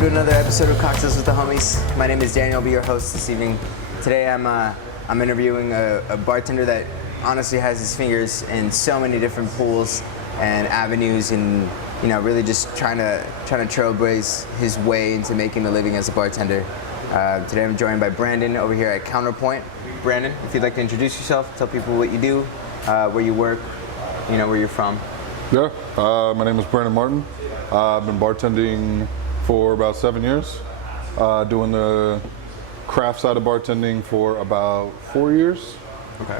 to another episode of Cocktails with the Homies. My name is Daniel. I'll be your host this evening. Today I'm interviewing a bartender that honestly has his fingers in so many different pools and avenues, and really just trying to trailblaze his way into making a living as a bartender. Today I'm joined by Brandon over here at Counterpoint. Brandon, if you'd like to introduce yourself, tell people what you do, where you work, where you're from. Yeah, my name is Brandon Martin. I've been bartending for about 7 years, doing the craft side of bartending for about 4 years. Okay.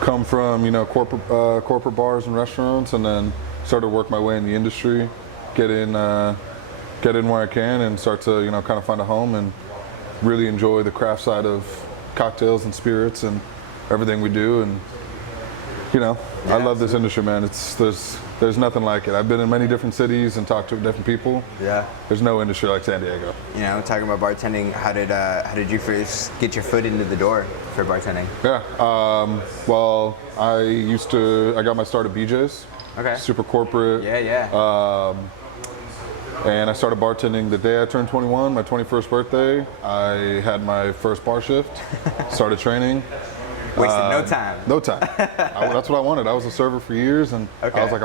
Come from corporate bars and restaurants, and then started to work my way in the industry, get in where I can, and start to kind of find a home and really enjoy the craft side of cocktails and spirits and everything we do. And I love this industry, man. There's nothing like it. I've been in many different cities and talked to different people. Yeah. There's no industry like San Diego. Talking about bartending, how did you first get your foot into the door for bartending? Yeah. Well, I got my start at BJ's. Okay. Super corporate. Yeah. And I started bartending the day I turned 21, my 21st birthday. I had my first bar shift, started training. Wasted no time. No time. That's what I wanted. I was a server for years, and I was like,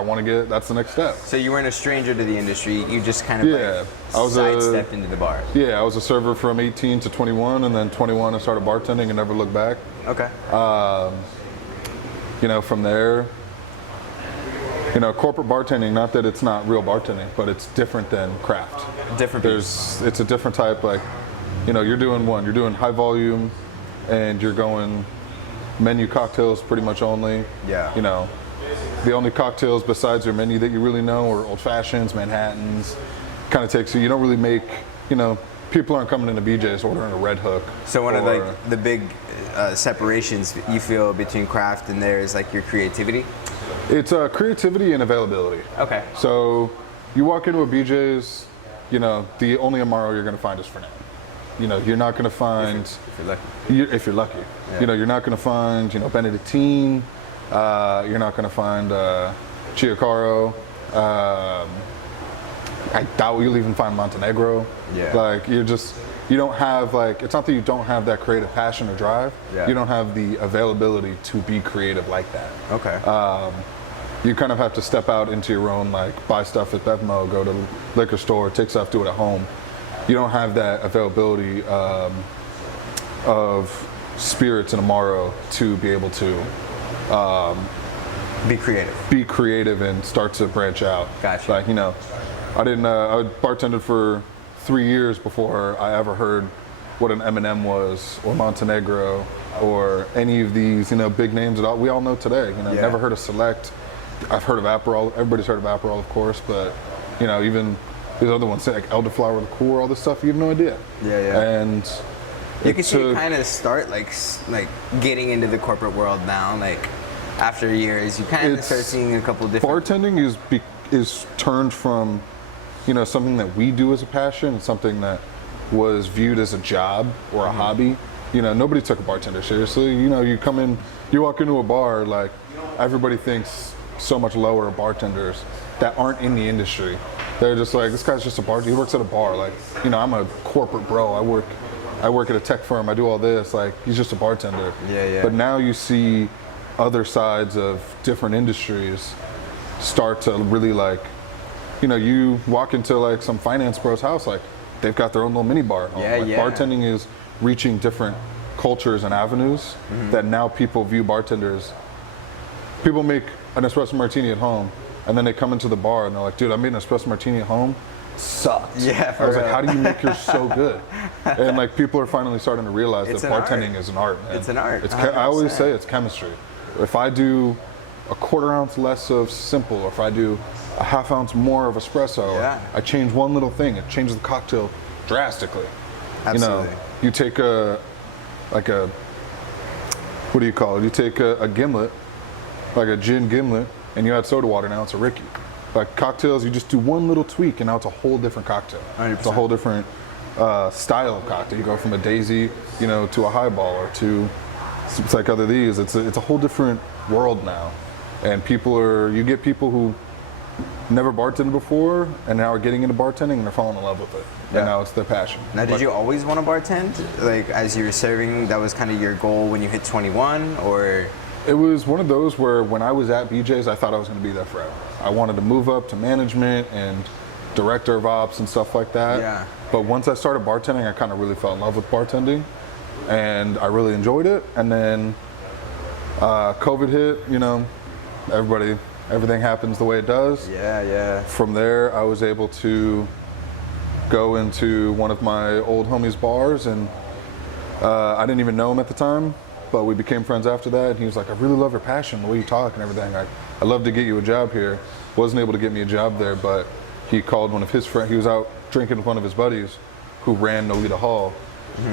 that's the next step. So you weren't a stranger to the industry. You just kind of sidestepped into the bar. Yeah, I was a server from 18 to 21, and then 21 I started bartending and never looked back. Okay. From there, corporate bartending, not that it's not real bartending, but it's different than craft. It's a different type, you're doing high volume, and you're going menu cocktails pretty much only. Yeah. The only cocktails besides your menu that you really know are old fashions, Manhattans. Kind of takes you don't really make, people aren't coming into BJ's ordering a Red Hook. So one of the big separations you feel between craft and there is your creativity? It's creativity and availability. Okay. So you walk into a BJ's, the only Amaro you're going to find is Fernand. You're not going to find, if you're lucky, Yeah. You're not going to find, Benedictine. You're not going to find Chiacaro. I doubt you'll even find Montenegro. Yeah. You don't have it's not that you don't have that creative passion or drive. Yeah. You don't have the availability to be creative like that. Okay. You kind of have to step out into your own, buy stuff at Bevmo, go to the liquor store, take stuff, do it at home. You don't have that availability of spirits and Amaro to be able to be creative and start to branch out. Gotcha. I bartended for 3 years before I ever heard what an M&M was, or Montenegro, or any of these big names that we all know today. Yeah. Never heard of Select. I've heard of Aperol. Everybody's heard of Aperol, of course, but even these other ones, like Elderflower Liqueur, all this stuff, you have no idea. Yeah. And you can see you kind of start getting into the corporate world now. After years, you kind of start seeing a couple different. Bartending is turned from, something that we do as a passion, something that was viewed as a job or a hobby. Nobody took a bartender seriously. You come in, you walk into a bar, everybody thinks so much lower of bartenders that aren't in the industry. They're just this guy's just a bartender. He works at a bar. I'm a corporate bro. I work at a tech firm. I do all this. He's just a bartender. Yeah. But now you see other sides of different industries start to really you walk into some finance bro's house, they've got their own little mini bar at home. Yeah. Bartending is reaching different cultures and avenues that now people view bartenders. People make an espresso martini at home, and then they come into the bar and they're like, dude, I made an espresso martini at home. Sucked. Yeah, I was how do you make yours so good? And people are finally starting to realize that bartending is an art, man. It's an art. I always say it's chemistry. If I do a quarter ounce less of simple, or if I do a half ounce more of espresso, I change one little thing, it changes the cocktail drastically. Absolutely. You take what do you call it? You take a gimlet, a gin gimlet, and you add soda water, now it's a Ricky. Cocktails, you just do one little tweak, and now it's a whole different cocktail. 100%. It's a whole different style of cocktail. You go from a daisy, to a highball, or to other these. It's a whole different world now, and you get people who never bartended before, and now are getting into bartending and they're falling in love with it. Yeah. And now it's their passion. Now, did you always want to bartend? Like, as you were serving, that was kind of your goal when you hit 21, or? It was one of those where when I was at BJ's, I thought I was going to be there forever. I wanted to move up to management and director of ops and stuff like that. Yeah. But once I started bartending, I kind of really fell in love with bartending, and I really enjoyed it. And then COVID hit, you know, everything happens the way it does. Yeah. From there, I was able to go into one of my old homies' bars, and I didn't even know him at the time, but we became friends after that. And he was like, I really love your passion, the way you talk and everything. I'd love to get you a job here. Wasn't able to get me a job there, but he called one of his friends. He was out drinking with one of his buddies who ran Nolita Hall,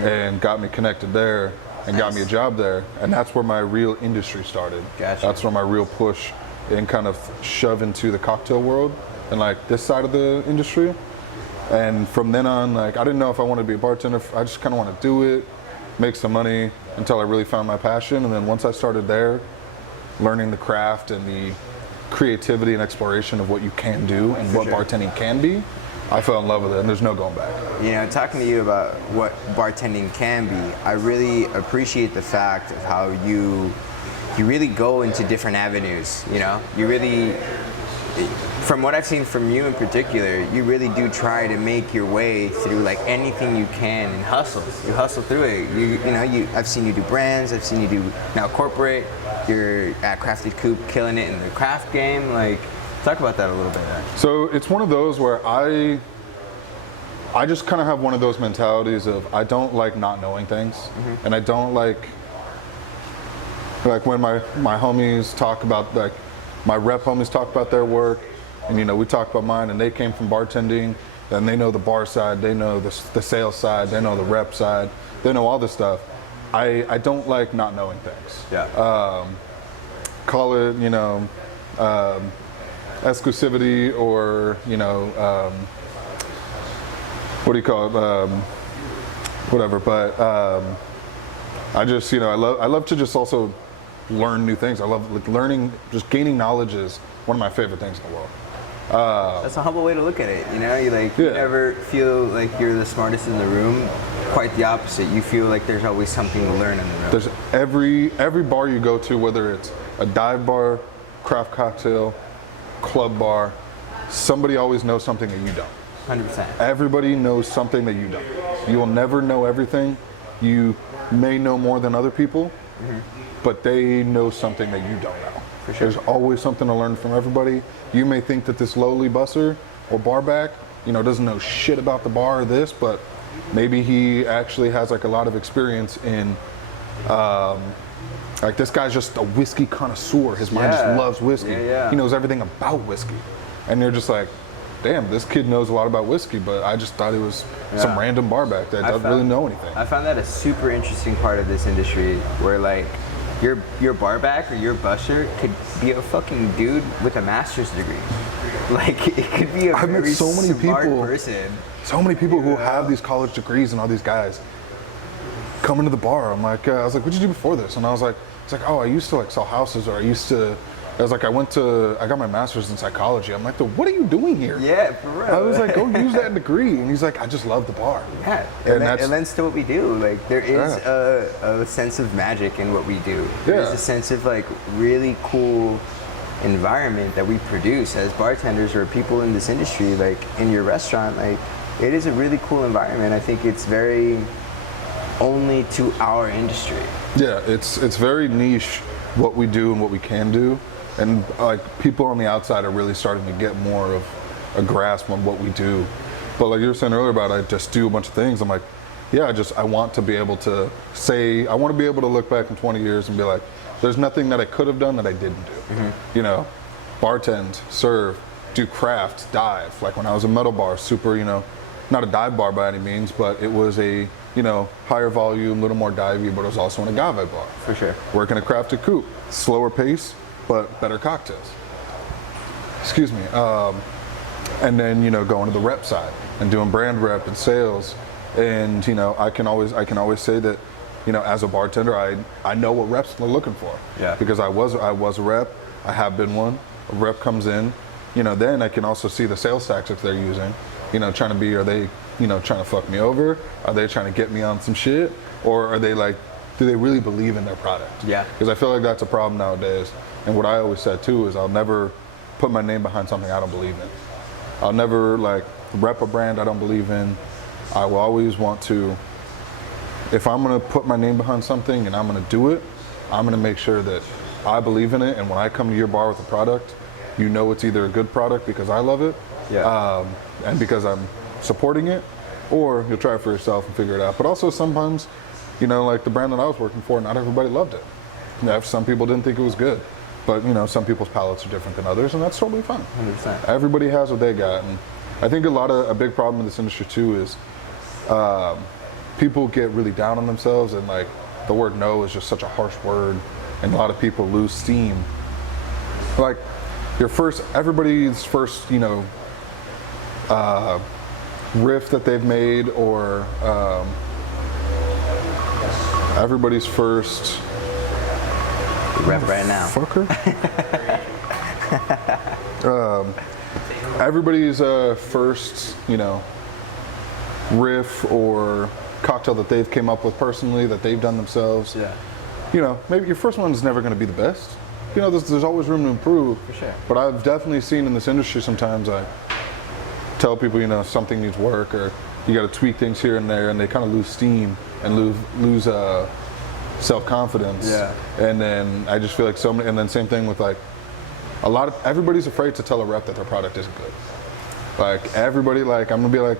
and got me connected there and got me a job there. And that's where my real industry started. Gotcha. That's where my real push and kind of shove into the cocktail world and like this side of the industry. And from then on, like, I didn't know if I wanted to be a bartender. I just kind of want to do it, make some money until I really found my passion. And then once I started there, learning the craft and the creativity and exploration of what you can do and what bartending can be, I fell in love with it, and there's no going back. You know, talking to you about what bartending can be, I really appreciate the fact of how you really go into different avenues. You know, you really, from what I've seen from you in particular, you really do try to make your way through like anything you can and hustle. You hustle through it. You know, I've seen you do brands. I've seen you do now corporate. You're at Crafted Coop, killing it in the craft game. Like, talk about that a little bit. So it's one of those where I just kind of have one of those mentalities of I don't like not knowing things, and I don't like when my homies talk about, like, my rep homies talk about their work, and you know, we talk about mine, and they came from bartending, and they know the bar side, they know the sales side, they know the rep side, they know all this stuff. I don't like not knowing things. Yeah. Call it, you know, exclusivity, or, you know, what do you call it? Whatever. But I just, you know, I love to just also learn new things. I love, like, learning, just gaining knowledge is one of my favorite things in the world. That's a humble way to look at it. You know, you never feel like you're the smartest in the room. Quite the opposite. You feel like there's always something to learn in the room. There's every bar you go to, whether it's a dive bar, craft cocktail, club bar, somebody always knows something that you don't. 100%. Everybody knows something that you don't. You will never know everything. You may know more than other people, but they know something that you don't know. For sure. There's always something to learn from everybody. You may think that this lowly busser or barback, you know, doesn't know shit about the bar or this, but maybe he actually has like a lot of experience in, like, this guy's just a whiskey connoisseur. His mind just loves whiskey. Yeah. He knows everything about whiskey. And you're just like, damn, this kid knows a lot about whiskey, but I just thought he was some random barback that doesn't really know anything. I found that a super interesting part of this industry, where like your barback or your busser could be a fucking dude with a master's degree. Like, it could be a very smart person. So many people who have these college degrees, and all these guys come into the bar. I'm like, I was like, what'd you do before this? And I was like, it's like, oh, I used to like sell houses, or I was like, I got my master's in psychology. I'm like, what are you doing here? Yeah, for real. I was like, go use that degree. And he's like, I just love the bar. Yeah, and it lends to what we do. Like, there is a sense of magic in what we do. There's a sense of like really cool environment that we produce as bartenders or people in this industry. Like, in your restaurant, like, it is a really cool environment. I think it's very only to our industry. Yeah, it's very niche what we do and what we can do. And like, people on the outside are really starting to get more of a grasp on what we do. But like you were saying earlier about, I just do a bunch of things. I'm like, yeah, I want to be able to say, I want to be able to look back in 20 years and be like, there's nothing that I could have done that I didn't do. You know, bartend, serve, do craft, dive. Like when I was a metal bar, super, you know, not a dive bar by any means, but it was a, you know, higher volume, a little more divey, but it was also an agave bar. For sure. Working a Crafted Coop, slower pace, but better cocktails. Excuse me. And then, you know, going to the rep side and doing brand rep and sales. And, you know, I can always say that, you know, as a bartender, I know what reps are looking for. Yeah. Because I was a rep. I have been one. A rep comes in, then I can also see the sales tactics they're using. Are they, trying to fuck me over? Are they trying to get me on some shit? Or are they like, do they really believe in their product? Yeah. Because I feel like that's a problem nowadays. And what I always said too is I'll never put my name behind something I don't believe in. I'll never like rep a brand I don't believe in. I will always want to, if I'm gonna put my name behind something and I'm gonna do it, I'm gonna make sure that I believe in it. And when I come to your bar with a product, it's either a good product because I love it, and because I'm supporting it, or you'll try it for yourself and figure it out. But also sometimes, like the brand that I was working for, not everybody loved it. Some people didn't think it was good, but some people's palates are different than others, and that's totally fine. 100%. Everybody has what they got, and I think a big problem in this industry too is people get really down on themselves, and like the word no is just such a harsh word, and a lot of people lose steam. Like everybody's first, riff that they've made, or everybody's first rep right now. Fucker. Everybody's first, riff or cocktail that they've came up with personally, that they've done themselves. Yeah. Maybe your first one's never going to be the best. There's always room to improve. For sure. But I've definitely seen in this industry sometimes I tell people, something needs work, or you got to tweak things here and there, and they kind of lose steam and lose self-confidence. Yeah. And then I just feel like and then same thing with like everybody's afraid to tell a rep that their product isn't good. Like everybody, like I'm gonna be like,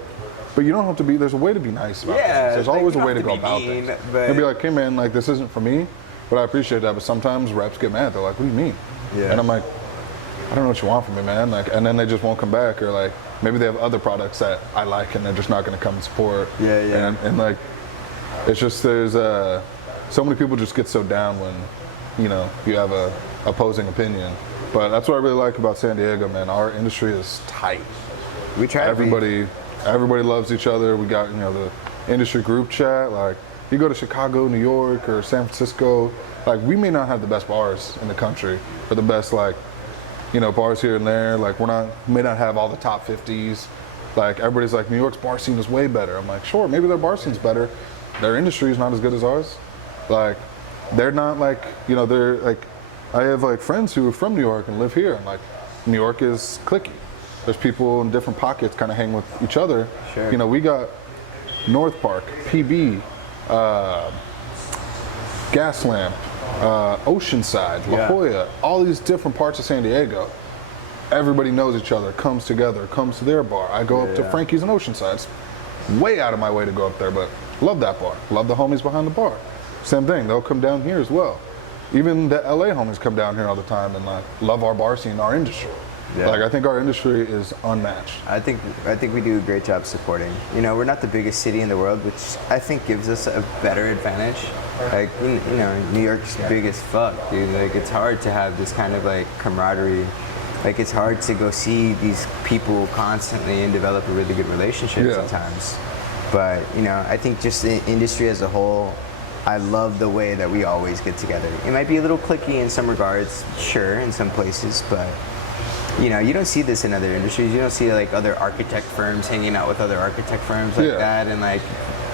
but you don't have to be. There's a way to be nice about things. There's always a way to go about things. You'll be like, hey man, like this isn't for me, but I appreciate that. But sometimes reps get mad. They're like, what do you mean? Yeah. And I'm like, I don't know what you want from me, man. Like, and then they just won't come back, or like maybe they have other products that I like, and they're just not gonna come and support. Yeah, yeah. And like, it's just there's so many people just get so down when you have a opposing opinion. But that's what I really like about San Diego, man. Our industry is tight. We try. Everybody loves each other. We got the industry group chat. Like you go to Chicago, New York, or San Francisco. Like we may not have the best bars in the country, or the best bars here and there. Like we may not have all the top 50s. Like everybody's like, New York's bar scene is way better. I'm like, sure, maybe their bar scene's better. Their industry is not as good as ours. Like they're not like they're like, I have like friends who are from New York and live here, and like New York is cliquey. There's people in different pockets kind of hang with each other. Sure. We got North Park, PB, Gaslamp, Oceanside, La Jolla, all these different parts of San Diego. Everybody knows each other, comes together, comes to their bar. I go up to Frankie's and Oceanside. It's way out of my way to go up there, but love that bar. Love the homies behind the bar. Same thing, they'll come down here as well. Even the LA homies come down here all the time and like love our bar scene, our industry. Yeah. Like I think our industry is unmatched. I think we do a great job supporting. We're not the biggest city in the world, which I think gives us a better advantage. Like New York's big as fuck, dude. Like it's hard to have this kind of like camaraderie. Like it's hard to go see these people constantly and develop a really good relationship sometimes. But I think just the industry as a whole, I love the way that we always get together. It might be a little cliquey in some regards, sure, in some places, but you don't see this in other industries. You don't see like other architect firms hanging out with other architect firms like that and like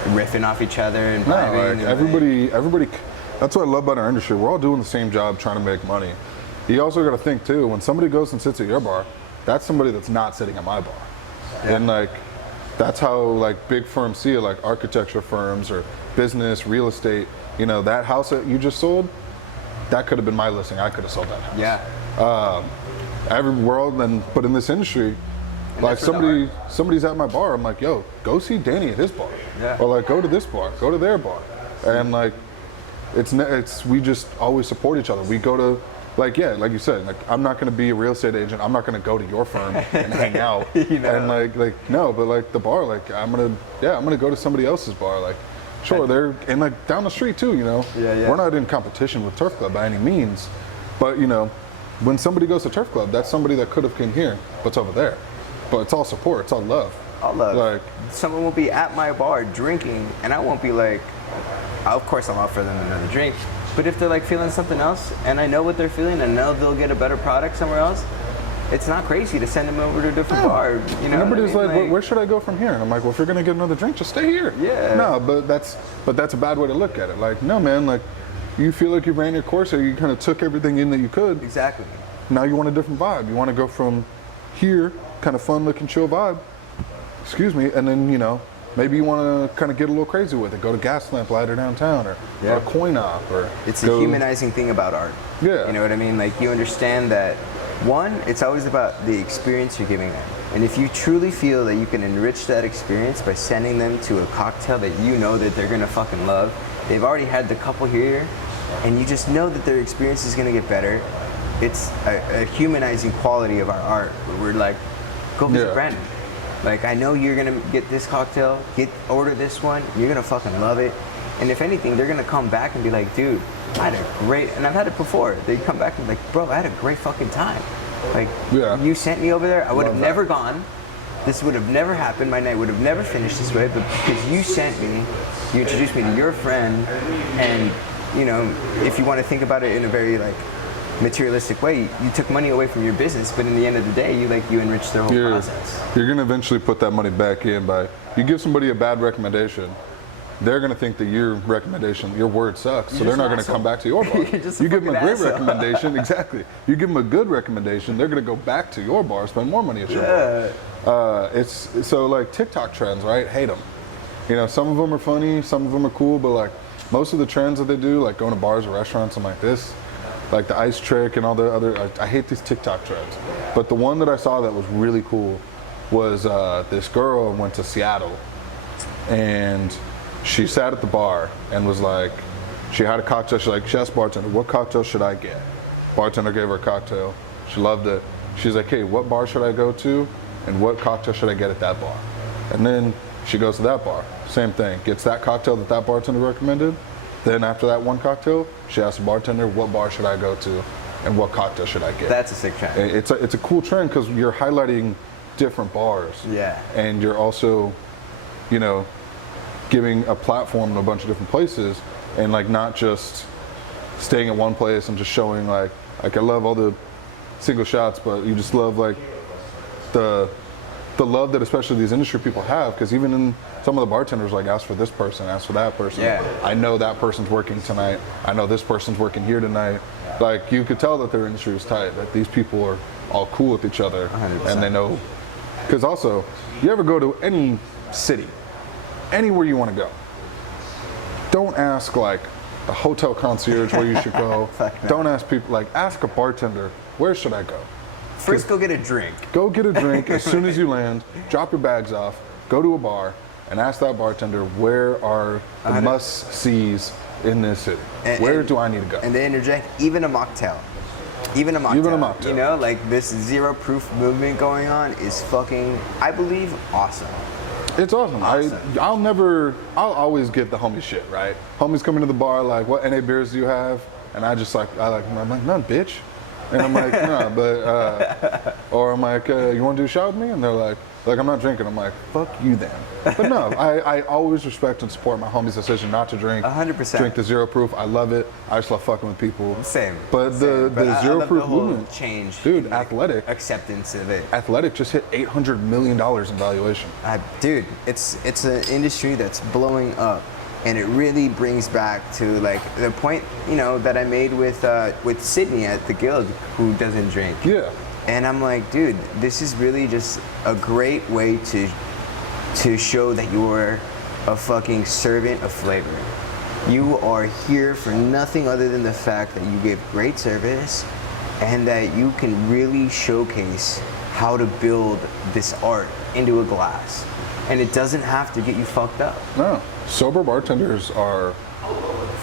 riffing off each other and vibing. Like everybody. That's what I love about our industry. We're all doing the same job, trying to make money. You also got to think too. When somebody goes and sits at your bar, that's somebody that's not sitting at my bar, and like that's how like big firms see it, like architecture firms or business, real estate. That house that you just sold, that could have been my listing. I could have sold that house. Yeah. Every world, but in this industry, and like somebody's at my bar, I'm like, yo, go see Danny at his bar, or like go to this bar, go to their bar, and like we just always support each other. We go to like you said, like I'm not going to be a real estate agent. I'm not going to go to your firm and hang out and like no, but like the bar, like I'm gonna go to somebody else's bar, like. Sure, they're and like down the street too, We're not in competition with Turf Club by any means, but when somebody goes to Turf Club, that's somebody that could have came here, but it's over there. But it's all support, it's all love. All love. Like someone will be at my bar drinking, and I won't be like, of course I'll offer them another drink. But if they're like feeling something else, and I know what they're feeling, and know they'll get a better product somewhere else, it's not crazy to send them over to a different bar. You know, everybody's like, where should I go from here? And I'm like, well, if you're gonna get another drink, just stay here. Yeah. No, but that's a bad way to look at it. Like, no, man, like, you feel like you ran your course, or you kind of took everything in that you could. Exactly. Now you want a different vibe. You want to go from here, kind of fun looking, chill vibe. Excuse me, and then maybe you want to kind of get a little crazy with it. Go to Gas Lamplighter downtown, or a coin op, or it's a humanizing thing about art. Yeah. You know what I mean? Like, you understand that, one, it's always about the experience you're giving them. And if you truly feel that you can enrich that experience by sending them to a cocktail that you know that they're gonna fucking love, they've already had the couple here, and you just know that their experience is gonna get better. It's a humanizing quality of our art, where we're like, go visit Brandon. Like, I know you're gonna get this cocktail, order this one, you're gonna fucking love it. And if anything, they're gonna come back and be like, dude, I had a great, and I've had it before. They come back and be like, bro, I had a great fucking time. Like, you sent me over there, I would have never gone. This would have never happened. My night would have never finished this way, but because you sent me, you introduced me to your friend, and if you want to think about it in a very like materialistic way, you took money away from your business, but in the end of the day, you enriched their whole process. You're gonna eventually put that money back in by, you give somebody a bad recommendation, they're gonna think that your word sucks, so they're not gonna come back to your bar. You give them a great recommendation, exactly. You give them a good recommendation, they're gonna go back to your bar, spend more money at your bar. It's so like TikTok trends, right? Hate them. Some of them are funny, some of them are cool, but like most of the trends that they do, like going to bars or restaurants and like this, like the ice trick and all the other, I hate these TikTok trends. But the one that I saw that was really cool was this girl went to Seattle, and she sat at the bar and was like, she had a cocktail, she asked bartender, what cocktail should I get? Bartender gave her a cocktail, she loved it. She's like, hey, what bar should I go to, and what cocktail should I get at that bar? And then she goes to that bar, same thing, gets that cocktail that bartender recommended. Then after that one cocktail, she asked the bartender, what bar should I go to, and what cocktail should I get? That's a sick trend. It's a cool trend because you're highlighting different bars. Yeah. And you're also, giving a platform to a bunch of different places, and like not just staying at one place and just showing like I love all the single shots, but you just love like the love that especially these industry people have, because even in some of the bartenders like ask for this person, ask for that person. Yeah. I know that person's working tonight. I know this person's working here tonight. Like you could tell that their industry is tight, that these people are all cool with each other 100%. And they know. Because also, you ever go to any city, anywhere you want to go, don't ask like the hotel concierge where you should go. Don't ask people, like ask a bartender, where should I go? First, go get a drink. Go get a drink as soon as you land, drop your bags off, go to a bar, and ask that bartender, where are the must-sees in this city? Where do I need to go? And they interject, even a mocktail. Even a mocktail. Like this zero proof movement going on is fucking, I believe, awesome. It's awesome. I'll always give the homies shit, right? Homies come into the bar like, what NA beers do you have? And I'm like, none, bitch. And I'm like, no, but, or I'm like, you want to do a shot with me? And they're like, I'm not drinking. I'm like, fuck you then. But no, I always respect and support my homie's decision not to drink. 100%. Drink the zero proof. I love it. I just love fucking with people. Same. But the zero proof movement, change, dude, Athletic acceptance of it. Athletic just hit $800 million in valuation. Dude, it's an industry that's blowing up. And it really brings back to like the point, that I made with Sydney at the Guild, who doesn't drink. Yeah. And I'm like, dude, this is really just a great way to show that you're a fucking servant of flavor. You are here for nothing other than the fact that you give great service, and that you can really showcase how to build this art into a glass. And it doesn't have to get you fucked up. No. Sober bartenders are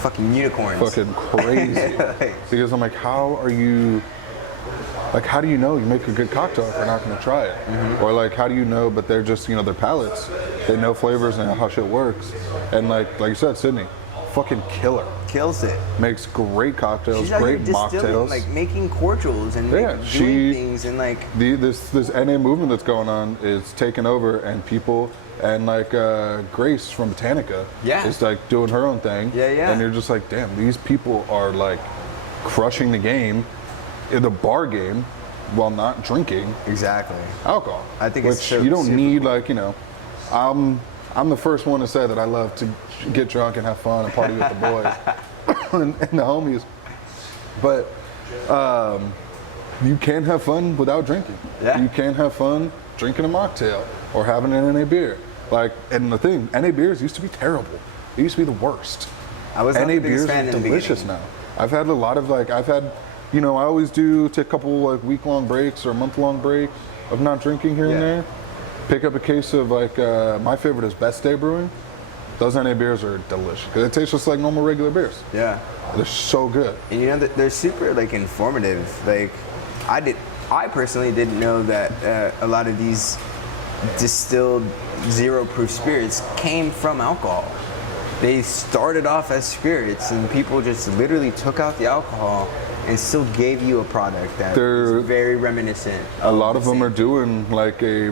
fucking unicorns. Fucking crazy. Because I'm like, how do you know you make a good cocktail if you're not going to try it? Mm-hmm. Or like, how do you know, but they're just, their palates, they know flavors and how shit works. And like you said, Sydney, fucking killer. Kills it. Makes great cocktails, great mocktails. Like making cordials and doing things, and like this NA movement that's going on is taking over, and people and like Grace from Botanica is like doing her own thing. Yeah. And you're just like, damn, these people are like crushing the game, in the bar game, while not drinking Exactly. alcohol. I think which it's so you don't super need, cool. like, you know, I'm the first one to say that I love to get drunk and have fun and party with the boys and the homies. But you can have fun without drinking. Yeah. You can have fun drinking a mocktail or having an NA beer. Like, and the thing, NA beers used to be terrible. It used to be the worst. I was not NA the biggest beers fan are in the delicious beginning. now. I've had a lot of, like, you know, I always do take a couple like week-long breaks or a month-long break of not drinking here and Yeah. there. Pick up a case of, like, my favorite is Best Day Brewing. Those NA beers are delicious. It tastes just like normal regular beers. Yeah. They're so good. And you know, they're super like informative. Like, I personally didn't know that a lot of these distilled zero proof spirits came from alcohol. They started off as spirits, and people just literally took out the alcohol and still gave you a product that They're- is very reminiscent. A lot of them same. are doing like a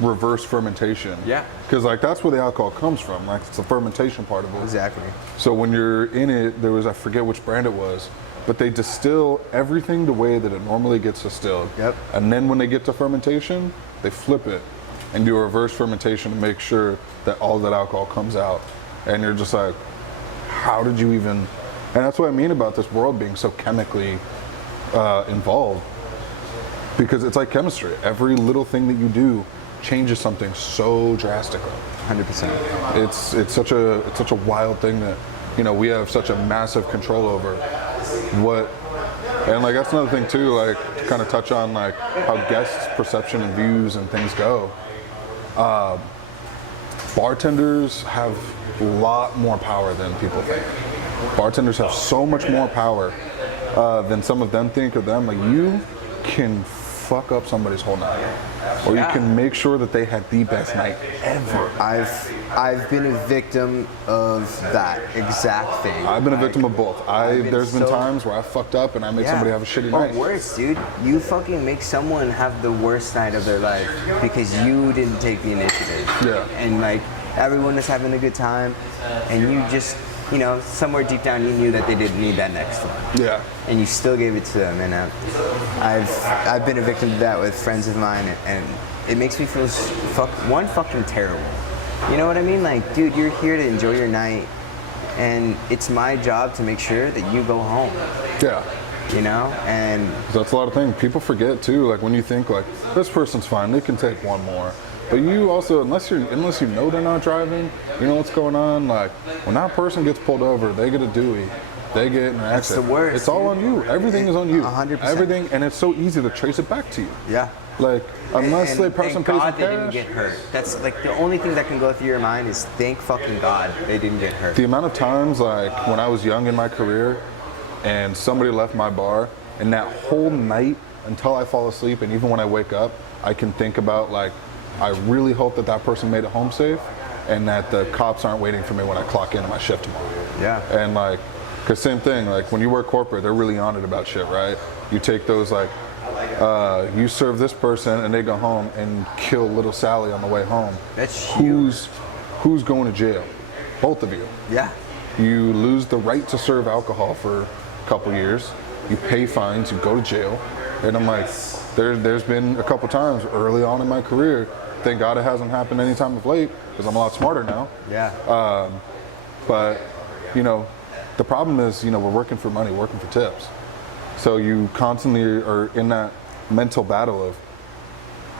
reverse fermentation. Yeah. Because like that's where the alcohol comes from. Like it's the fermentation part of it. Exactly. So when you're in it, I forget which brand it was, but they distill everything the way that it normally gets distilled. Yep. And then when they get to fermentation, they flip it and do a reverse fermentation to make sure that all that alcohol comes out. And you're just like, how did you even? And that's what I mean about this world being so chemically involved. Because it's like chemistry. Every little thing that you do changes something so drastically. 100%. It's such a wild thing that, you know, we have such a massive control over what, and like that's another thing too, like to kind of touch on like how guests' perception and views and things go. Bartenders have a lot more power than people think. Bartenders have so much more power than some of them think of them. Like you can fuck up somebody's whole night, or Yeah. you can make sure that they had the best night ever. I've been a victim of that exact thing. I've been a victim of both. There's been so- times where I fucked up and I made somebody have a shitty night. Or worse, dude. You fucking make someone have the worst night of their life because you didn't take the initiative. Yeah. And like everyone is having a good time, and you just, you know, somewhere deep down you knew that they didn't need that next one. Yeah. And you still gave it to them. And I've been a victim of that with friends of mine, and it makes me feel fucking terrible. You know what I mean? Like, dude, you're here to enjoy your night, and it's my job to make sure that you go home. Yeah. You know, and That's a lot of things. People forget too, like when you think like, this person's fine, they can take one more. But you also, unless you know they're not driving, you know what's going on, like when that person gets pulled over, they get a Dewey, they get in an That's accident. the worst, It's all on you. Everything is on you. 100%. Everything, and it's so easy to trace it back to you. yeah. Like, unless And the person thank pays God in they didn't cash. get hurt. That's like the only thing that can go through your mind is thank fucking God they didn't get hurt. The amount of times, like when I was young in my career, and somebody left my bar, and that whole night until I fall asleep, and even when I wake up, I can think about like, I really hope that that person made it home safe, and that the cops aren't waiting for me when I clock into my shift tomorrow. Yeah. And like, cause same thing, like when you work corporate, they're really on it about shit, right? You take those like, you serve this person and they go home and kill little Sally on the way home. That's huge. Who's going to jail? Both of you. Yeah. You lose the right to serve alcohol for a couple years. You pay fines, you go to jail. And I'm like, there's been a couple times early on in my career, thank God it hasn't happened any time of late, because I'm a lot smarter now. Yeah. But, you know, the problem is, you know, we're working for money, working for tips. So you constantly are in that mental battle of,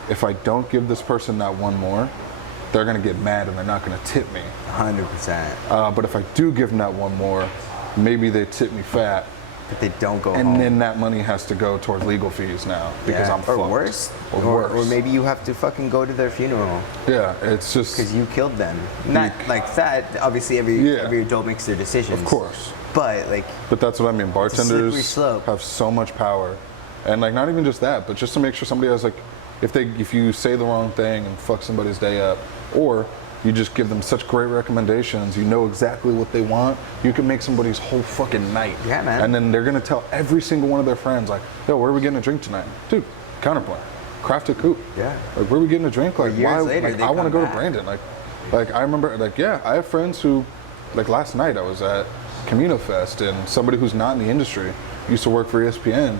if I don't give this person that one more, they're gonna get mad and they're not gonna tip me. 100%. But if I do give them that one more, maybe they tip me fat, But they don't go and home. then that money has to go towards legal fees now because Yeah. I'm or fucked. worse. Or worse. Or maybe you have to fucking go to their funeral Yeah, it's just, because you killed them. Not like that. Obviously, every Yeah. adult makes their decisions. of course. But like, But that's what I mean. slippery Bartenders slope. have so much power, and like not even just that, but just to make sure somebody has like, if you say the wrong thing and fuck somebody's day up, or you just give them such great recommendations, you know exactly what they want, you can make somebody's whole fucking night. Yeah, man. And then they're gonna tell every single one of their friends like, yo, where are we getting a drink tonight? Dude, Counterpoint, Crafted Coupe. Yeah. Like, where are we getting a drink? Like, years why? later, Like, they I want to come go back. to Brandon. Like I remember, like, yeah, I have friends who, like last night I was at Camino Fest, and somebody who's not in the industry used to work for ESPN,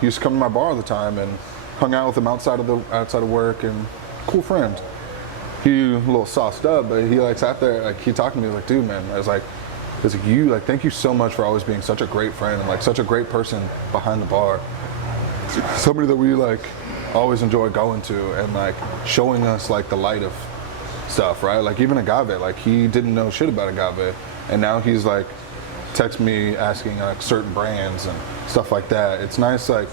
he used to come to my bar all the time and hung out with him outside of work, and cool friend. He a little sauced up, but he like sat there, like he talked to me, like, dude, man, I was like, you, like, thank you so much for always being such a great friend and like such a great person behind the bar. Somebody that we like always enjoy going to and like showing us like the light of stuff, right? Like even agave, like he didn't know shit about agave, and now he's like text me asking like certain brands and stuff like that. It's nice, like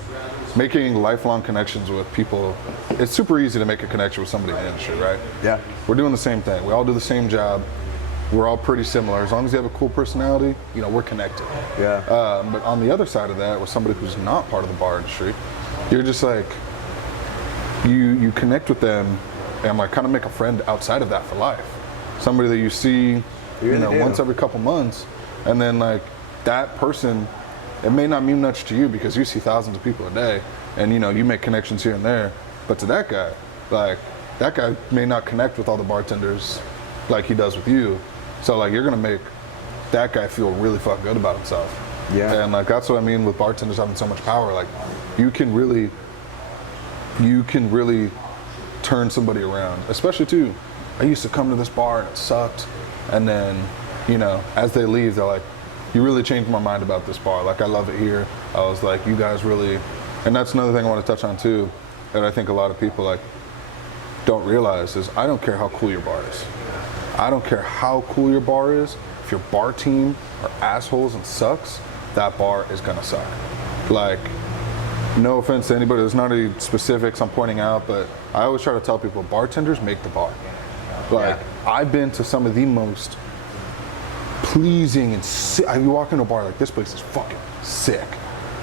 making lifelong connections with people. It's super easy to make a connection with somebody in the industry, right? Yeah. We're doing the same thing. We all do the same job. We're all pretty similar. As long as you have a cool personality, you know, we're connected. Yeah. But on the other side of that, with somebody who's not part of the bar industry, you're just like, you connect with them and like kind of make a friend outside of that for life. Somebody that you see, you know, once every couple months, and then like that person, it may not mean much to you because you see thousands of people a day, and you know, you make connections here and there. But to that guy, like that guy may not connect with all the bartenders like he does with you. So like you're gonna make that guy feel really fucking good about himself. Yeah. And like that's what I mean with bartenders having so much power. Like you can really turn somebody around. Especially too, I used to come to this bar and it sucked, and then, you know, as they leave, they're like, you really changed my mind about this bar. Like I love it here. I was like, you guys really, and that's another thing I want to touch on too, that I think a lot of people like don't realize is I don't care how cool your bar is. I don't care how cool your bar is. If your bar team are assholes and sucks, that bar is gonna suck. Like, no offense to anybody, there's not any specifics I'm pointing out, but I always try to tell people, bartenders make the bar. Like, I've been to some of the most pleasing and sick, you walk into a bar like, this place is fucking sick.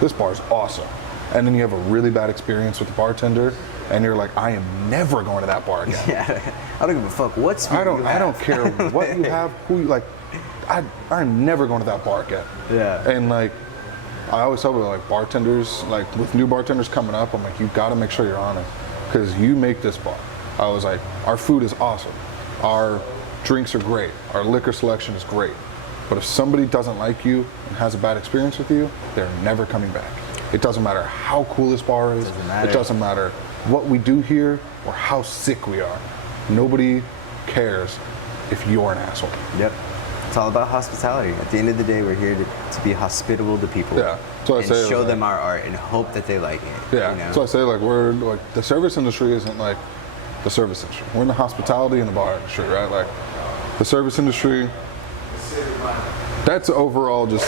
This bar is awesome. And then you have a really bad experience with the bartender, and you're like, I am never going to that bar again. Yeah, I don't give a fuck what's I don't care what you have, who you like. I'm never going to that bar again. Yeah. And like, I always tell people, like, bartenders, like with new bartenders coming up, I'm like, you got to make sure you're on it, because you make this bar. I was like, our food is awesome, our drinks are great, our liquor selection is great, but if somebody doesn't like you and has a bad experience with you, they're never coming back. It doesn't matter how cool this bar is. It doesn't matter what we do here or how sick we are. Nobody cares if you're an asshole. Yep. It's all about hospitality. At the end of the day, we're here to be hospitable to people. Yeah. So I say, show them our art and hope that they like it. Yeah. You know? So I say, like, we're like, the service industry isn't like the service industry. We're in the hospitality and the bar industry, right? Like the service industry, that's the overall just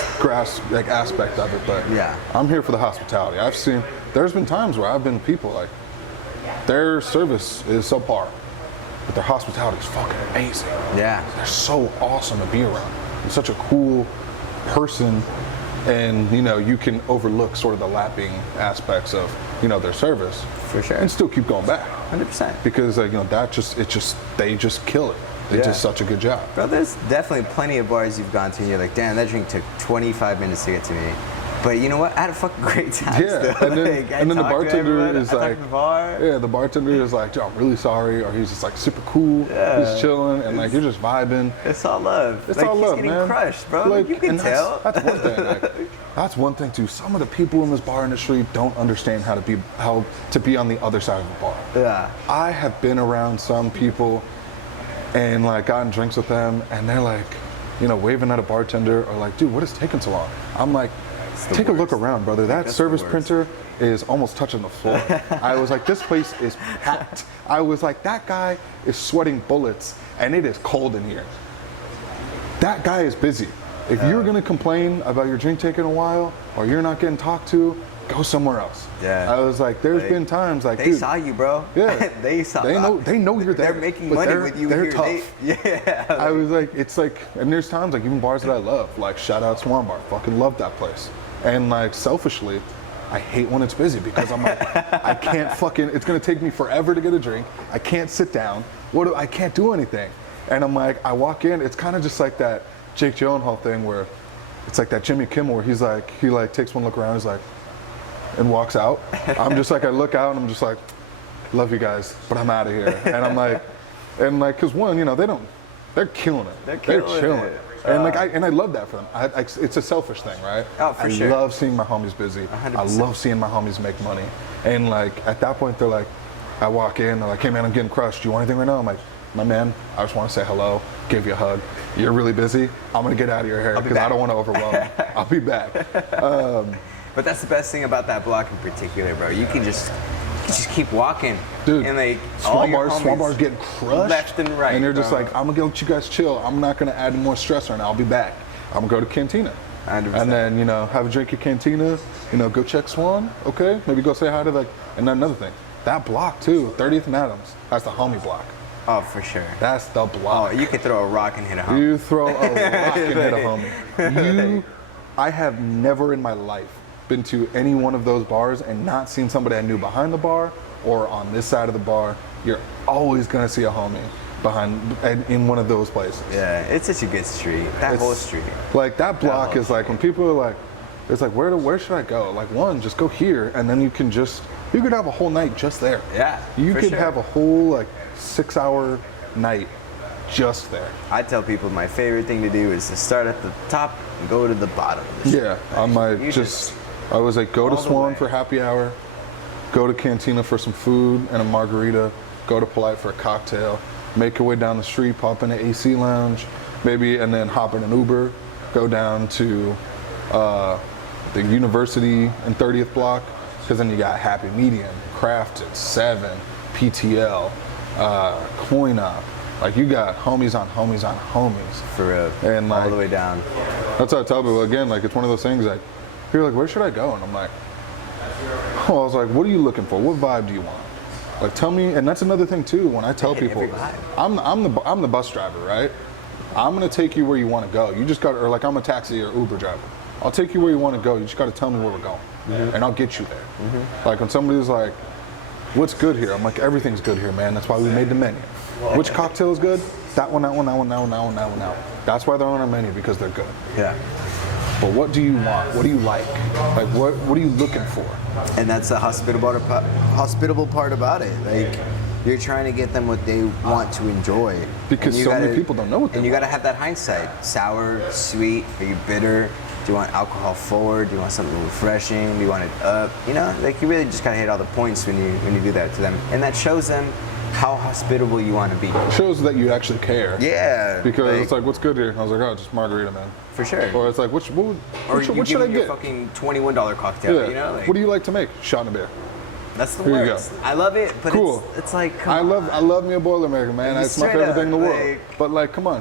like aspect of it, but yeah, I'm here for the hospitality. There's been times where I've been to people like their service is subpar, but their hospitality is fucking amazing. Yeah, they're so awesome to be around. They're such a cool person, and you know, you can overlook sort of the lapping aspects of, you know, their service for sure, and still keep going back 100%, because like, you know, they just kill it. They did such a good job. Bro, there's definitely plenty of bars you've gone to and you're like, damn, that drink took 25 minutes to get to me. But you know what? I had a fucking great time. Yeah, still. and then the bartender is like, the bartender is like, I'm really sorry, or he's just like super cool, he's chilling, and like you're just vibing. It's all love. It's like, all love, he's getting man. Crushed, bro. Like, you can tell. That's one thing. Like, that's one thing too. Some of the people in this bar industry don't understand how to be on the other side of the bar. Yeah. I have been around some people and like gotten drinks with them, and they're like, you know, waving at a bartender or like, dude, what is taking so long? I'm like, take a look around, brother. That service printer is almost touching the floor. I was like, this place is packed. I was like, that guy is sweating bullets and it is cold in here. That guy is busy. If you're gonna complain about your drink taking a while or you're not getting talked to, go somewhere else. Yeah. I was like, there's been times like, they dude, saw you, bro. Yeah. They saw. They know you're there. They're making money with you. They're here. tough. Yeah. I was like, it's like, and there's times like even bars that I love, like shout out Swan Bar, fucking love that place. And like selfishly, I hate when it's busy because I'm like, I can't fucking, it's gonna take me forever to get a drink. I can't sit down. I can't do anything. And I'm like, I walk in, it's kind of just like that Jake Gyllenhaal thing where it's like that Jimmy Kimmel where he takes one look around, he's like, and walks out. I'm just like, I look out and I'm just like, love you guys, but I'm out of here. And I'm like, cause one, you know, they don't they're killing it. They're killing it. And I love that for them. It's a selfish thing, right? Oh, for sure. I love seeing my homies busy. 100%. I love seeing my homies make money. And like at that point, they're like, I walk in, they're like, hey man, I'm getting crushed. Do you want anything right now? I'm like, my man, I just want to say hello, give you a hug. You're really busy. I'm gonna get out of your hair because I don't want to overwhelm you. I'll be back. But that's the best thing about that block in particular, bro. You can just keep walking. Dude, and like small bars getting crushed left and right. And they're just bro. like, I'm gonna let you guys chill. I'm not gonna add more stress right now. I'll be back. I'm gonna go to Cantina. 100%. And then, you know, have a drink at Cantina, you know, go check Swan, okay? Maybe go say hi to like, and then another thing, that block too, 30th and Adams, that's the homie block. Oh, for sure. That's the block. Oh, you could throw a rock and hit a homie. You throw a rock and hit a homie. I have never in my life been to any one of those bars and not seen somebody I knew behind the bar or on this side of the bar. You're always gonna see a homie in one of those places. Yeah, it's such a good street. That whole street. Like that block is like when people are like, it's like where should I go? Like one, just go here, and then you could have a whole night just there. Yeah, you for could sure. have a whole like 6-hour night just there. I tell people my favorite thing to do is to start at the top and go to the bottom of the street. Yeah, I might I was like, go to all the Swan way. for happy hour, go to Cantina for some food and a margarita, go to Polite for a cocktail, make your way down the street, pop in the AC lounge, maybe, and then hop in an Uber, go down to the University and 30th block, because then you got Happy Medium, Crafted, 7, PTL, Coin Op. Like you got homies on homies on homies. For real. And like, all the way down. That's what I tell people, again, like it's one of those things like, you're like, where should I go? And I'm like, I was like, what are you looking for? What vibe do you want? Like tell me, and that's another thing too, when I tell people, I'm the bus driver, right? I'm gonna take you where you wanna go. You just got, or like I'm a taxi or Uber driver. I'll take you where you wanna go, you just gotta tell me where we're going. And I'll get you there. Like when somebody's like, what's good here? I'm like, everything's good here, man. That's why we made the menu. Which cocktail is good? That one, that one, that one, that one, that one, that one, that one. That's why they're on our menu, because they're good. Yeah. But what do you want? What do you like? Like what are you looking for? And that's the hospitable part about it. Like you're trying to get them what they want to enjoy. Because so many people don't know what they want. And you gotta have that hindsight. Sour, sweet, are you bitter? Do you want alcohol forward? Do you want something refreshing? Do you want it up? You know, like you really just gotta hit all the points when you do that to them. And that shows them how hospitable you want to be. It shows that you actually care. Yeah. Because it's like, what's good here? I was like, oh, just margarita, man. For sure. Or it's like, what should I get? Fucking $21 cocktail. Yeah. You know. Like, what do you like to make? Shot and a beer. That's the Here you worst. go. I love it, but Cool. it's like, come I on. love me a Boilermaker, man. It's my favorite thing in the world. like- But like, come on,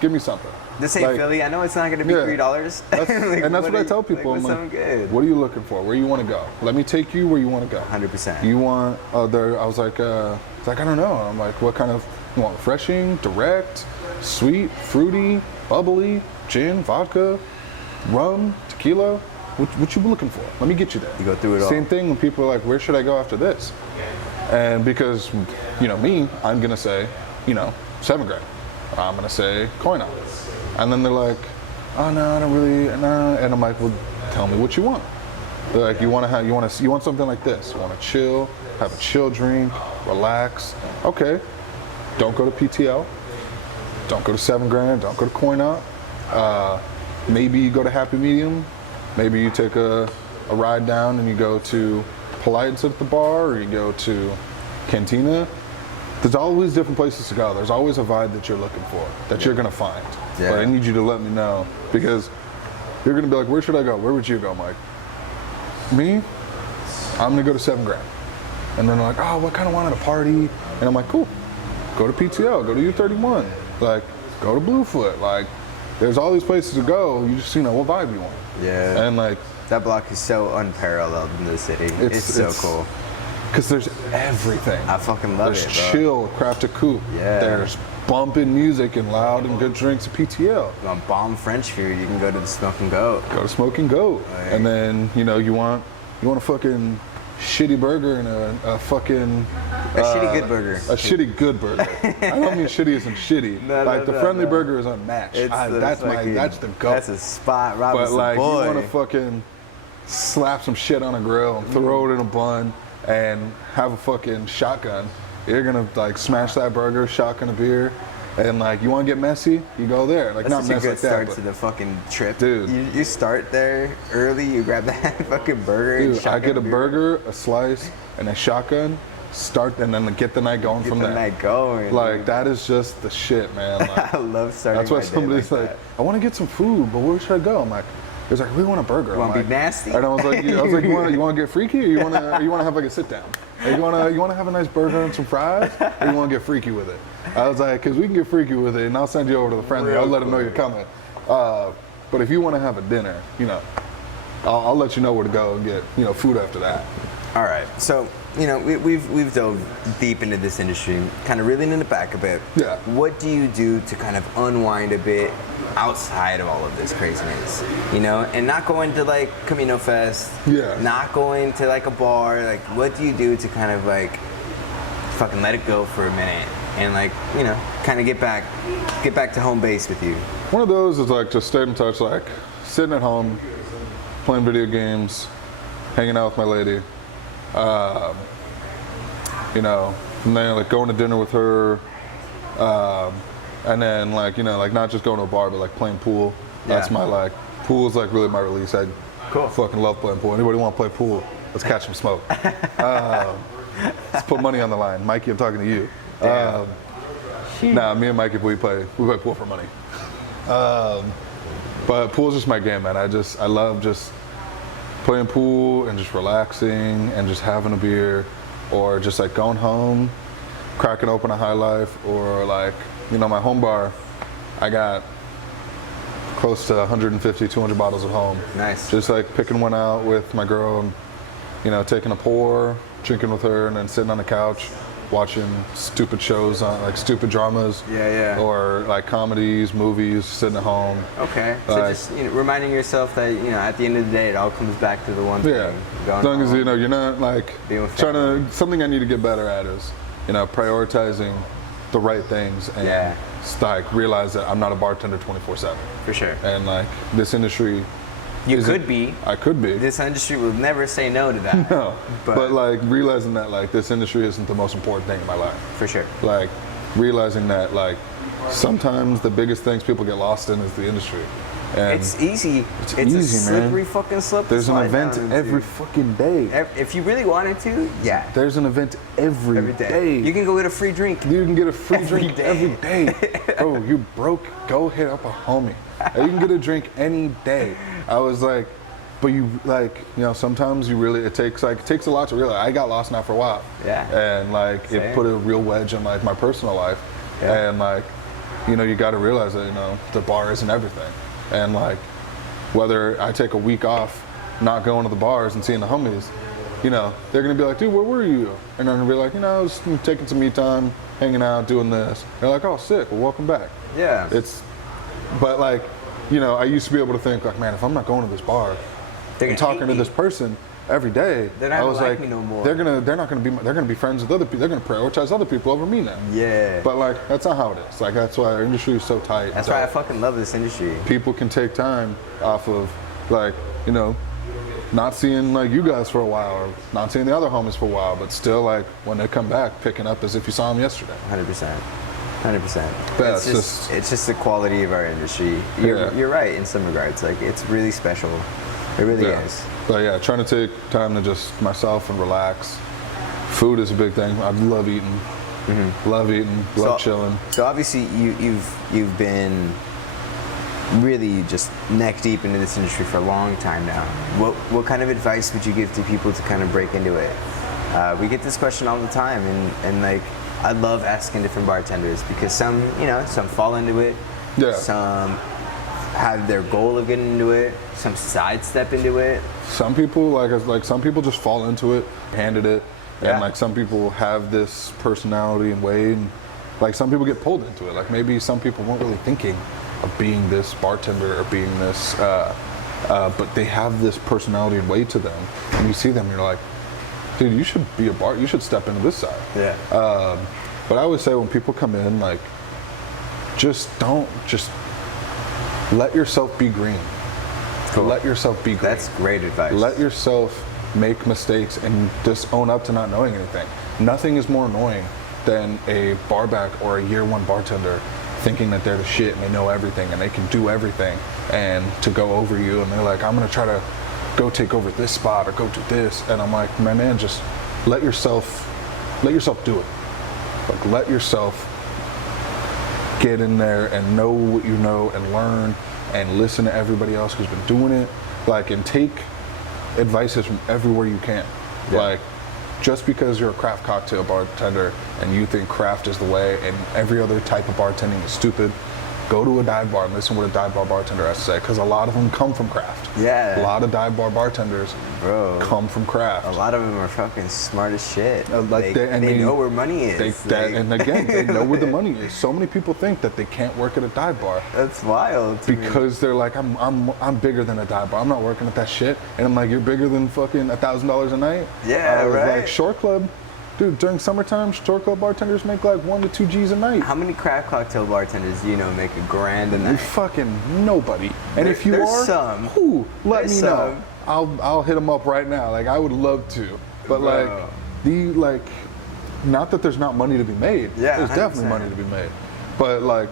give me something. This ain't Like, Philly. I know it's not going to be $3. Like, and that's what I tell people. Like, I'm what's something good? what are you looking for? Where you want to go? Let me take you where you want to go. 100%. You want I was like, it's like, I don't know. I'm like, what kind of, you want refreshing, direct, sweet, fruity, bubbly, gin, vodka, rum, tequila? What you looking for? Let me get you there. You go through it all. Same thing when people are like, where should I go after this? And because, you know, me, I'm going to say, you know, 7 grand. I'm going to say coin op. And then they're like, oh no, I don't really, nah. And I'm like, well, tell me what you want. They're like, you want something like this. You want to chill, have a chill drink, relax. Okay, don't go to PTL. Don't go to 7 grand. Don't go to coin op. Maybe you go to Happy Medium. Maybe you take a ride down and you go to Polite's at the bar, or you go to Cantina. There's always different places to go. There's always a vibe that you're looking for, that you're gonna find. Yeah. But I need you to let me know, because you're gonna be like, where should I go? Where would you go, Mike? Me? I'm gonna go to 7 grand. And then they're like, oh, what kind of want at a party? And I'm like, cool. Go to PTL, go to U31. Like, go to Bluefoot. Like, there's all these places to go. You just, what vibe you want. Yeah. And like, that block is so unparalleled in the city. It's so cool. Because there's everything. I fucking love there's it, bro. chill, crafted coupe. Yeah. There's bumping music and loud and good drinks at PTL. You want bomb French food, you can go to the Smoking Goat. Go to Smoking Goat. Right. And then, you want a fucking shitty burger and a fucking... A shitty good burger. A shitty good burger. I don't mean shitty isn't shitty. The friendly burger is unmatched. That's the goat. That's a spot, Robinson. But like, boy. you want to fucking slap some shit on a grill and throw it in a bun and have a fucking shotgun. You're gonna like smash that burger, shotgun a beer, And like, you want to get messy, you go there. Like, That's not such a messy good like start that, to the fucking trip. Dude. You start there early, you grab that fucking burger and dude, I get a beer. burger, a slice, and a shotgun, start, and then get the night going from Get the there. night going. Like, dude. that is just the shit, man. Like, I love starting that's why my day somebody's like, that. I want to get some food, but where should I go? I'm like, it's like, we want a burger. You want to I'm be like, nasty? And I was like, you want to get freaky, or you want to have like a sit down? Like, you want to have a nice burger and some fries, or you want to get freaky with it? I was like, because we can get freaky with it, and I'll send you over to the friendly. I'll let them know you're coming. But if you want to have a dinner, you know, I'll let you know where to go and get, you know, food after that. All right, so you know we've dove deep into this industry, kind of reeling in the back a bit. Yeah. What do you do to kind of unwind a bit outside of all of this craziness? You know, and not going to like Camino Fest. Yeah. Not going to like a bar. Like, what do you do to kind of like fucking let it go for a minute and like, you know, kind of get back to home base with you? One of those is like just staying in touch, like sitting at home, playing video games, hanging out with my lady. You know, and then like going to dinner with her, and then like, you know, like not just going to a bar, but like playing pool. That's Yeah. my like, pool is like really my release. I Cool. fucking love playing pool. Anybody want to play pool? Let's catch some smoke. Let's put money on the line. Mikey, I'm talking to you. Nah, me and Mikey, we play pool for money. But pool's just my game, man. I love just playing pool and just relaxing and just having a beer, or just like going home, cracking open a High Life, or like, you know, my home bar, I got close to 150, 200 bottles at home. Nice. Just like picking one out with my girl and, you know, taking a pour, drinking with her, and then sitting on the couch watching stupid shows, on like stupid dramas. Yeah. Or like comedies, movies, sitting at home. Okay. So Like, just, you know, reminding yourself that, you know, at the end of the day, it all comes back to the one thing. yeah. Going As long as, home. you know, you're not like Being with trying family. to, something I need to get better at is, you know, prioritizing the right things and Yeah. like realize that I'm not a bartender 24/7. For sure. And like this industry, You isn't- could be. I could be. This industry will never say no to that. No, but like realizing that like this industry isn't the most important thing in my life. For sure. Like realizing that like sometimes the biggest things people get lost in is the industry. And It's easy. It's a easy, man. slippery fucking slope. to there's an slide event down into. every fucking day. If you really wanted to, yeah. There's an event every day. You can go get a free drink. You can get a free Every drink day. every day. Bro, you broke, go hit up a homie. You can get a drink any day. I was like, but you like, you know, sometimes you really, it takes a lot to realize. I got lost now for a while. Yeah. And like, Same. it put a real wedge in like my personal life. Yeah. And like, you know, you got to realize that, you know, the bar isn't everything. And like, whether I take a week off, not going to the bars and seeing the homies, you know, they're gonna be like, dude, where were you? And I'm gonna be like, you know, just taking some me time, hanging out, doing this. They're like, oh, sick, well, welcome back. Yeah. But like, you know, I used to be able to think like, man, if I'm not going to this bar They're and gonna talking hate to this me. person every day, They're not I gonna was like like, me no more. they're gonna be friends with other people. They're gonna prioritize other people over me now. Yeah. But like, that's not how it is. Like, that's why our industry is so tight. That's So why I fucking love this industry. people can take time off of like, you know, not seeing like you guys for a while, or not seeing the other homies for a while, but still like when they come back, picking up as if you saw them yesterday. 100%. 100%. Yeah, It's just the quality of our industry. Yeah. You're right in some regards. Like, it's really special. It really Yeah. is. But yeah, trying to take time to just myself and relax. Food is a big thing. I love eating. Love eating. Love chilling. So obviously you've been really just neck deep into this industry for a long time now. What kind of advice would you give to people to kind of break into it? We get this question all the time, and like, I love asking different bartenders because some fall into it. Yeah. Some have their goal of getting into it. Some sidestep into it. Some people like some people just fall into it, handed it, Yeah. and like some people have this personality and way, and like some people get pulled into it. Like maybe some people weren't really thinking of being this bartender or being this, but they have this personality and way to them, and you see them, and you're like, dude, you should be you should step into this side. Yeah. But I always say when people come in, like, just let yourself be green. Cool. Let yourself be green. That's great advice. Let yourself make mistakes and just own up to not knowing anything. Nothing is more annoying than a bar back or a year one bartender thinking that they're the shit and they know everything and they can do everything and to go over you, and they're like, I'm gonna try to go take over this spot or go do this, and I'm like, my man, just let yourself do it. Like, let yourself get in there and know what you know and learn and listen to everybody else who's been doing it, like, and take advices from everywhere you can. Yeah. Like, just because you're a craft cocktail bartender and you think craft is the way and every other type of bartending is stupid, go to a dive bar and listen to what a dive bar bartender has to say, because a lot of them come from craft. Yeah. A lot of dive bar bartenders come from craft. A lot of them are fucking smart as shit. Like they know where money is. And again, they know where the money is. So many people think that they can't work at a dive bar. That's wild to because me. They're like, I'm bigger than a dive bar. I'm not working at that shit. And I'm like, you're bigger than fucking $1,000 a night? Yeah, I was right. like, Shore Club. Dude, during summertime, Shore Club bartenders make like 1 to 2 G's a night. How many craft cocktail bartenders do you know make $1,000 a night? Fucking nobody. And if you there's are, some. Let There's me know. I'll hit them up right now. Like, I would love to. But Bro. not that there's not money to be made. Yeah, there's 100%. definitely money to be made. But like,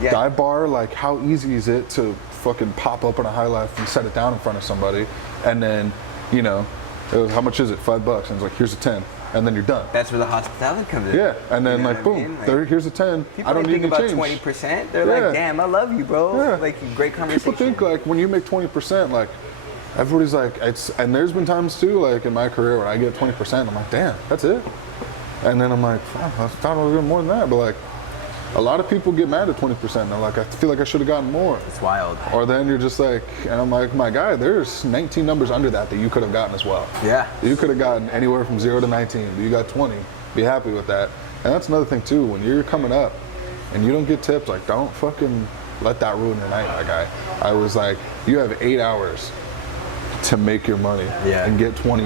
Yeah. dive bar, like, how easy is it to fucking pop open a High Life and set it down in front of somebody, and then, you know, how much is it? $5, and it's like, here's a 10. And then you're done. That's where the hospitality comes in. Yeah, and then You know like, what I boom, mean? Like, there, here's a 10. I don't need think any about change. 20%. They're Yeah. like, damn, I love you, bro. Yeah. Like, great conversation. People think like when you make 20%, like, everybody's like, it's, and there's been times too, like in my career where I get 20%, I'm like, damn, that's it. And then I'm like, fuck, I thought I was getting more than that. But like, a lot of people get mad at 20%. They're like, I feel like I should have gotten more. It's wild. Or then you're just like, and I'm like, my guy, there's 19 numbers under that you could have gotten as well. Yeah. You could have gotten anywhere from 0 to 19, but you got 20. Be happy with that. And that's another thing too, when you're coming up and you don't get tips, like, don't fucking let that ruin your night, my guy. I was like, you have 8 hours to make your money and get 20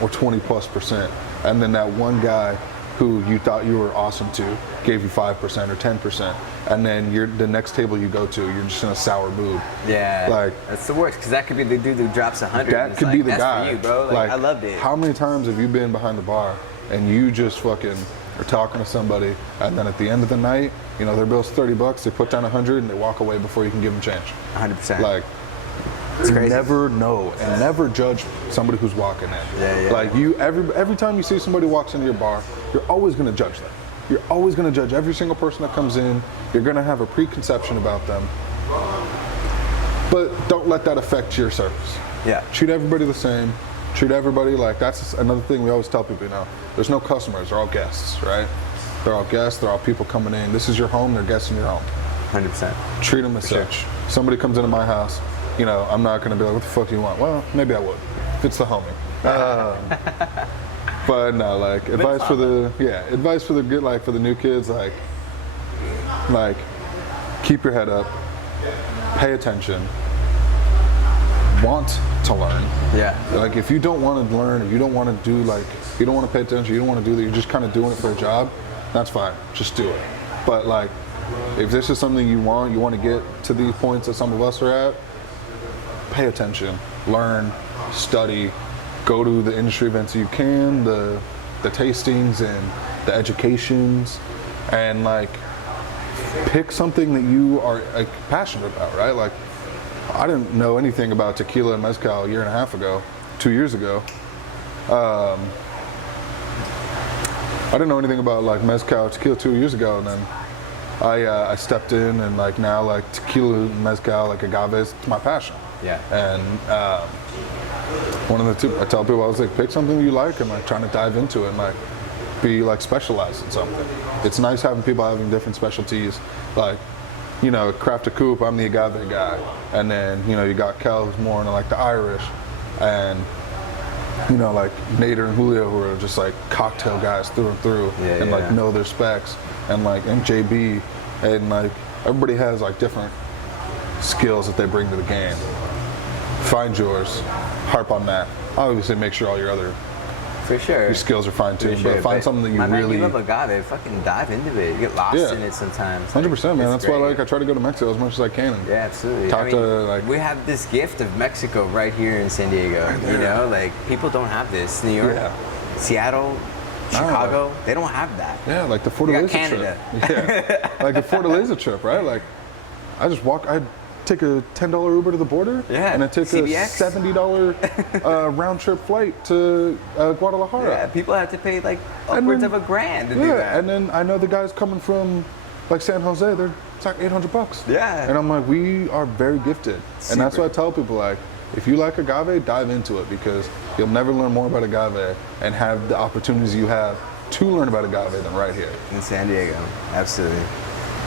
or 20+%. And then that one guy who you thought you were awesome to gave you 5% or 10%, and then the next table you go to, you're just in a sour mood. Yeah, like, that's the worst, because that could be the dude who drops 100. That could be the that's guy. For you, bro. Like, I loved it. How many times have you been behind the bar and you just fucking are talking to somebody, and then at the end of the night, you know, their bill's $30, they put down 100 and they walk away before you can give them change. 100%. Like, it's crazy. Never know and never judge somebody who's walking in. Yeah. Like, you, every time you see somebody walks into your bar, you're always gonna judge them. You're always gonna judge every single person that comes in. You're gonna have a preconception about them. But don't let that affect your service. Yeah. Treat everybody the same. Treat everybody like, that's another thing we always tell people, you know. There's no customers, they're all guests, right? They're all guests, they're all people coming in. This is your home, they're guests in your home. 100%. Treat them as such. Somebody comes into my house, you know, I'm not gonna be like, what the fuck do you want? Well, maybe I would, if it's the homie. But no, like, advice for the good, like, for the new kids, like, keep your head up, pay attention, want to learn. Yeah. Like, if you don't want to learn, or you don't want to do, like, you don't want to pay attention, you don't want to do that, you're just kind of doing it for a job, that's fine, just do it. But like, if this is something you want to get to these points that some of us are at, pay attention, learn, study, go to the industry events you can, the tastings and the educations, and like, pick something that you are like passionate about, right? Like, I didn't know anything about tequila and mezcal a year and a half ago, 2 years ago. I didn't know anything about like mezcal or tequila 2 years ago, and then I stepped in, and like now, like, tequila and mezcal, like agave, is my passion. Yeah. And one of the two, I tell people, I was like, pick something you like and like trying to dive into it and like be like specialized in something. It's nice having people having different specialties. Like, you know, craft a coupe, I'm the agave guy. And then, you know, you got Kel, who's more into like the Irish. And, you know, like Nader and Julio, who are just like cocktail guys through and through, and like know their specs. And like, and JB, and like, everybody has like different skills that they bring to the game. Find yours, harp on that. Obviously, make sure all your other your skills are fine too. But find something that you really. Man, you love agave. Fucking dive into it. You get lost in it sometimes. 100%, man. That's why, like, I try to go to Mexico as much as I can. And absolutely. Talk to like. We have this gift of Mexico right here in San Diego. You know, like, people don't have this. New York, Seattle, Chicago, they don't have that. Yeah, like the You got Fortaleza Canada. trip. Yeah, like the Fortaleza trip, right? Like, I just walk. I take a $10 Uber to the border, Yeah, and I take CBX. a $70 round trip flight to Guadalajara. Yeah, people have to pay like upwards of $1,000 to do that. And then I know the guys coming from like San Jose, it's like $800. Yeah. And I'm like, we are very gifted, and that's Super. what I tell people, like, if you like agave, dive into it, because you'll never learn more about agave and have the opportunities you have to learn about agave than right here. In San Diego, absolutely.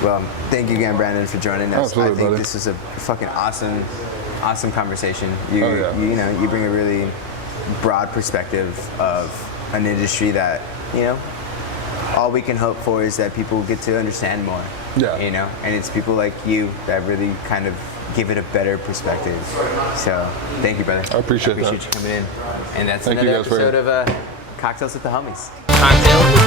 Well, thank you again, Brandon, for joining us. Absolutely, I think brother. this was a fucking awesome conversation. You, Oh, yeah. you bring a really broad perspective of an industry that, all we can hope for is that people get to understand more. Yeah. And it's people like you that really kind of give it a better perspective. So, thank you, brother. I appreciate that. you coming in. And that's Thank you another guys for episode of Cocktails with the Homies. Cocktail